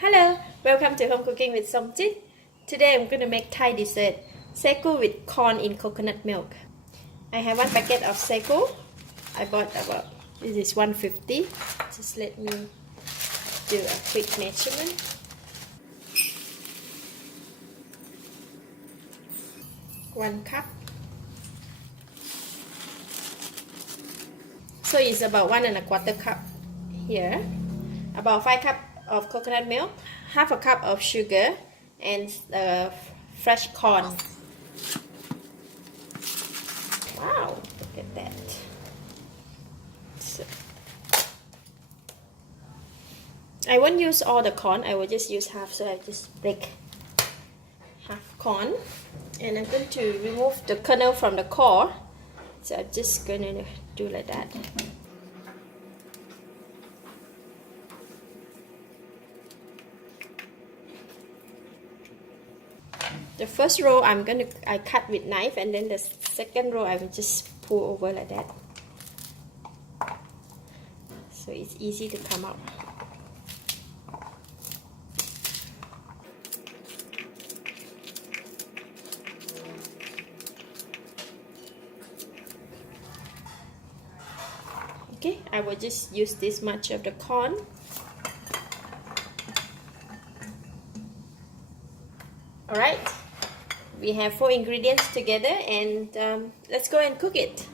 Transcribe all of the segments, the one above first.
Hello, welcome to Home Cooking with Somjit. Today I'm going to make Thai dessert, Sago with corn in coconut milk. I have one packet of Sago. I bought about, this is 150. Just let me do a quick measurement. One cup. So it's about 1¼ cup here. About 5 cups of coconut milk, half a cup of sugar, and fresh corn. Wow, look at that. So, I won't use all the corn, I will just use half, so I just break half corn. And I'm going to remove the kernel from the core, so I'm just going to do like that. The first row I cut with knife, and then the second row I will just pull over like that, so it's easy to come out. Okay, I will just use this much of the corn. Alright, we have 4 ingredients together, and let's go and cook it.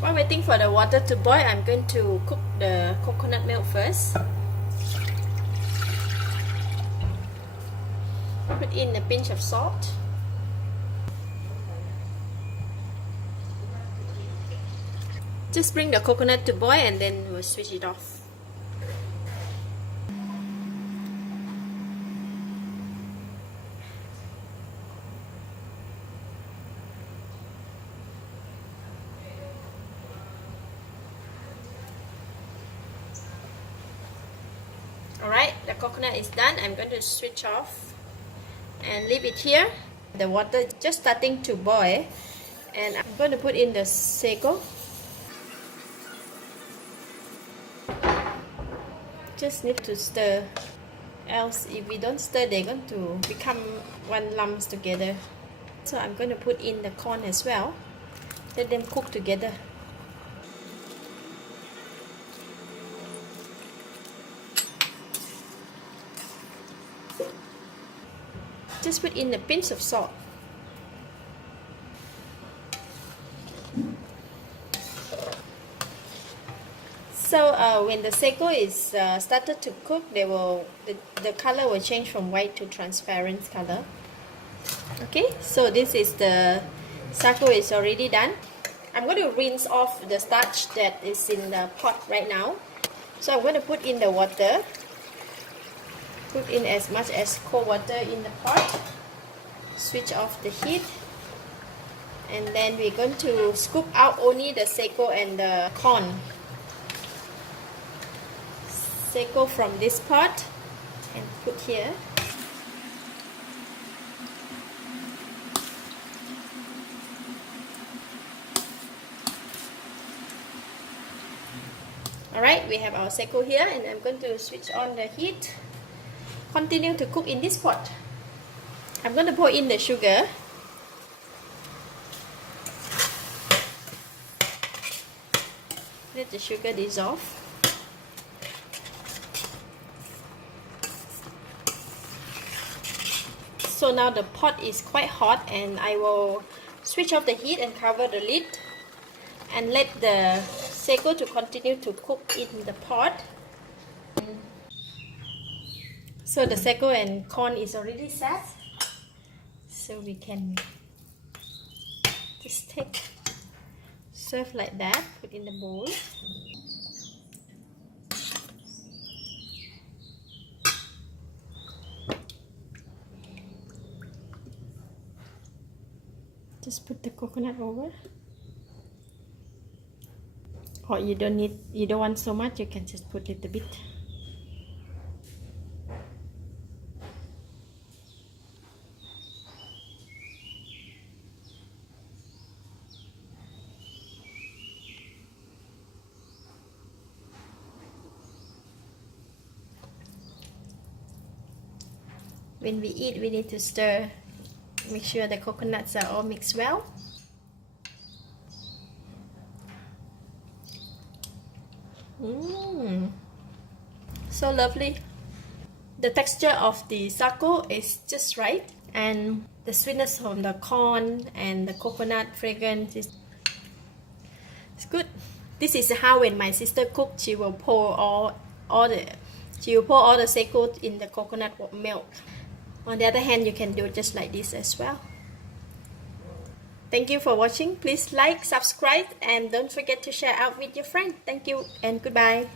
While waiting for the water to boil, I'm going to cook the coconut milk first. Put in a pinch of salt. Just bring the coconut to boil and then we'll switch it off. Alright, the coconut is done. I'm going to switch off and leave it here. The water just starting to boil, and I'm going to put in the sago. Just need to stir, else if we don't stir, they're going to become one lumps together. So I'm going to put in the corn as well. Let them cook together. Just put in a pinch of salt. So when the sago is started to cook, the color will change from white to transparent color. Okay, so this is the sago is already done. I'm going to rinse off the starch that is in the pot right now. So I'm going to put in the water. Put in as much as cold water in the pot. Switch off the heat. And then we're going to scoop out only the sago and the corn. Sago from this pot and put here. Alright, we have our sago here, and I'm going to switch on the heat. Continue to cook in this pot. I'm going to pour in the sugar. Let the sugar dissolve. So now the pot is quite hot, and I will switch off the heat and cover the lid and let the sago to continue to cook in the pot. So the sago and corn is already set, so we can just serve like that, put in the bowl. Just put the coconut over. Or you don't want so much, you can just put a little bit. when we eat, we need to stir. Make sure the coconuts are all mixed well. So lovely. The texture of the sago is just right, and the sweetness from the corn and the coconut fragrance is good. This is how when my sister cooked, she will pour all the sago in the coconut milk. On the other hand, you can do it just like this as well. Thank you for watching. Please like, subscribe, and don't forget to share out with your friend. Thank you and goodbye.